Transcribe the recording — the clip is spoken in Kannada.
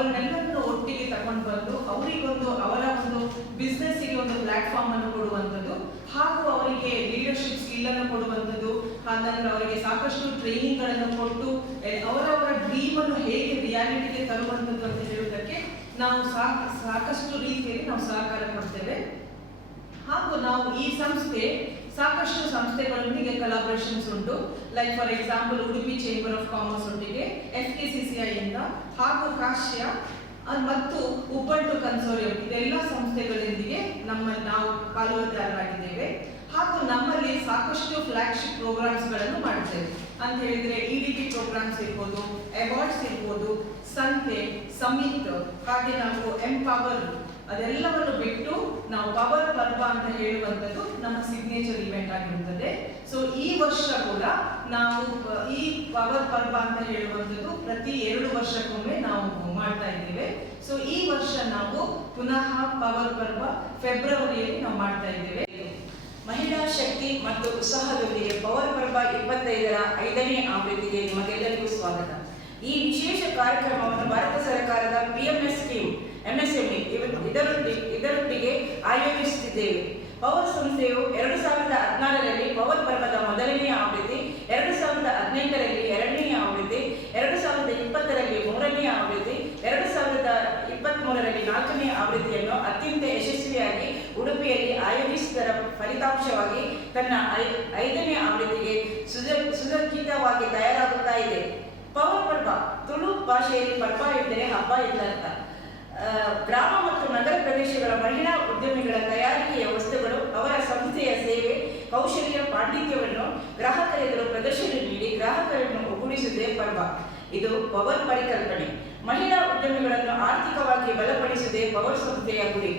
ಅವರನ್ನೆಲ್ಲರನ್ನು ಒಟ್ಟಿಗೆ ತಗೊಂಡು ಬಂದು ಅವರ ಒಂದು ಬಿಸ್ನೆಸ್ಸಿಗೆ ಒಂದು ಪ್ಲಾಟ್ಫಾರ್ಮ್ ಅನ್ನು ಕೊಡುವಂಥದ್ದು, ಹಾಗೂ ಅವರಿಗೆ ಲೀಡರ್ಶಿಪ್ ಸ್ಕಿಲ್ ಅನ್ನು ಕೊಡುವಂಥದ್ದು, ಹಾಗಂದ್ರೆ ಅವರಿಗೆ ಸಾಕಷ್ಟು ಟ್ರೈನಿಂಗ್ ಗಳನ್ನು ಕೊಟ್ಟು ಅವರವರ ಡ್ರೀಮ್ ಅನ್ನು ಹೇಗೆ ರಿಯಾಲಿಟಿಗೆ ತರುವಂಥದ್ದು ಅಂತ ಹೇಳುವುದಕ್ಕೆ ನಾವು ಸಾಕಷ್ಟು ರೀತಿಯಲ್ಲಿ ನಾವು ಸಹಕಾರ ಕೊಡ್ತೇವೆ. ಹಾಗೂ ನಾವು ಈ ಸಂಸ್ಥೆ ಸಾಕಷ್ಟು ಸಂಸ್ಥೆಗಳೊಂದಿಗೆ ಕೊಲಾಬರೇಷನ್ಸ್ ಉಂಟು. Like for example Udupi chamber of commerce ಒಟ್ಟಿಗೆ, FKCCI ಇಂದ, ಹಾಗೂ ಕಾಶ್ಯ ಮತ್ತು ಉಬಂಟು ಕನ್ಸೋರಿಯಂ, ಇದೆಲ್ಲ ಸಂಸ್ಥೆಗಳೊಂದಿಗೆ ನಾವು ಪಾಲುದಾರರಾಗಿದ್ದೇವೆ. ಹಾಗೂ ನಮ್ಮಲ್ಲಿ ಸಾಕಷ್ಟು ಫ್ಲಾಗ್ಶಿಪ್ ಪ್ರೋಗ್ರಾಮ್ಸ್ಗಳನ್ನು ಮಾಡ್ತೇವೆ. ಅಂತ ಹೇಳಿದ್ರೆ EDP ಪ್ರೋಗ್ರಾಮ್ಸ್ ಇರ್ಬೋದು, ಅವಾರ್ಡ್ಸ್ ಇರ್ಬೋದು, ಸಂತೆ, ಸಮಿಟ್, ಹಾಗೆ ನಾವು ಎಂಪವರ್, ಅದೆಲ್ಲವನ್ನು ಬಿಟ್ಟು ನಾವು ಪವರ್ ಪರ್ವ ಅಂತ ಹೇಳುವಂಥದ್ದು ನಮ್ಮ ಸಿಗ್ನೇಚರ್ ಇವೆಂಟ್ ಆಗಿರುತ್ತದೆ. ಸೊ ಈ ವರ್ಷ ಕೂಡ ನಾವು ಈ ಪವರ್ ಪರ್ವ ಅಂತ ಹೇಳುವಂಥದ್ದು ಪ್ರತಿ 2 ವರ್ಷಕ್ಕೊಮ್ಮೆ ನಾವು ಮಾಡ್ತಾ ಇದ್ದೇವೆ. ಸೊ ಈ ವರ್ಷ ನಾವು ಪುನಃ ಪವರ್ ಪರ್ವ ಫೆಬ್ರವರಿಯಲ್ಲಿ ನಾವು ಮಾಡ್ತಾ ಇದ್ದೇವೆ. ಮಹಿಳಾ ಶಕ್ತಿ ಮತ್ತು ಉತ್ಸಾಹದೊಂದಿಗೆ ಪವರ್ ಪರ್ವ 25ರ 5ನೇ ಆವೃತ್ತಿಗೆ ನಿಮಗೆಲ್ಲರಿಗೂ ಸ್ವಾಗತ. ಈ ವಿಶೇಷ ಕಾರ್ಯಕ್ರಮವನ್ನು ಭಾರತ ಸರ್ಕಾರದ PMS ಸ್ಕೀಮ್ MSME ಇದರೊಟ್ಟಿಗೆ ಆಯೋಜಿಸುತ್ತಿದ್ದೇವೆ. ಪವರ್ ಸಂಸ್ಥೆಯು 2016ರಲ್ಲಿ ಪವರ್ ಪರ್ವದ ಮೊದಲನೆಯ ಆವೃತ್ತಿ, 2018ರಲ್ಲಿ 2ನೇ ಆವೃತ್ತಿ, 2020ರಲ್ಲಿ 3ನೇ ಆವೃತ್ತಿ, 2023ರಲ್ಲಿ 4ನೇ ಆವೃತ್ತಿಯನ್ನು ಅತ್ಯಂತ ಯಶಸ್ವಿಯಾಗಿ ಉಡುಪಿಯಲ್ಲಿ ಆಯೋಜಿಸಿದರ ಫಲಿತಾಂಶವಾಗಿ ತನ್ನ 5ನೇ ಆವೃತ್ತಿಗೆ ಸುಸಜ್ಜಿತವಾಗಿ ತಯಾರಾಗುತ್ತಾ ಇದೆ. ಪವರ್ ಪರ್ವ ತುಳು ಭಾಷೆಯಲ್ಲಿ ಪರ್ವ ಎಂದರೆ ಹಬ್ಬ ಎಂದರ್ಥ. ಗ್ರಾಮ ಮತ್ತು ನಗರ ಪ್ರದೇಶಗಳ ಮಹಿಳಾ ಉದ್ಯಮಿಗಳ ತಯಾರಿಕೆಯ ವಸ್ತುಗಳು, ಅವರ ಸಂಸ್ಥೆಯ ಸೇವೆ, ಕೌಶಲ್ಯ, ಪಾಂಡಿತ್ಯವನ್ನು ಗ್ರಾಹಕರೆದುರು ಪ್ರದರ್ಶನ ನೀಡಿ ಗ್ರಾಹಕರನ್ನು ಒಗ್ಗೂಡಿಸುವುದೇ ಪರ್ವ. ಇದು ಪವರ್ ಪರಿಕಲ್ಪನೆ. ಮಹಿಳಾ ಉದ್ಯಮಿಗಳನ್ನು ಆರ್ಥಿಕವಾಗಿ ಬಲಪಡಿಸುವುದೇ ಪವರ್ ಸಂಸ್ಥೆಯ ಗುರಿ.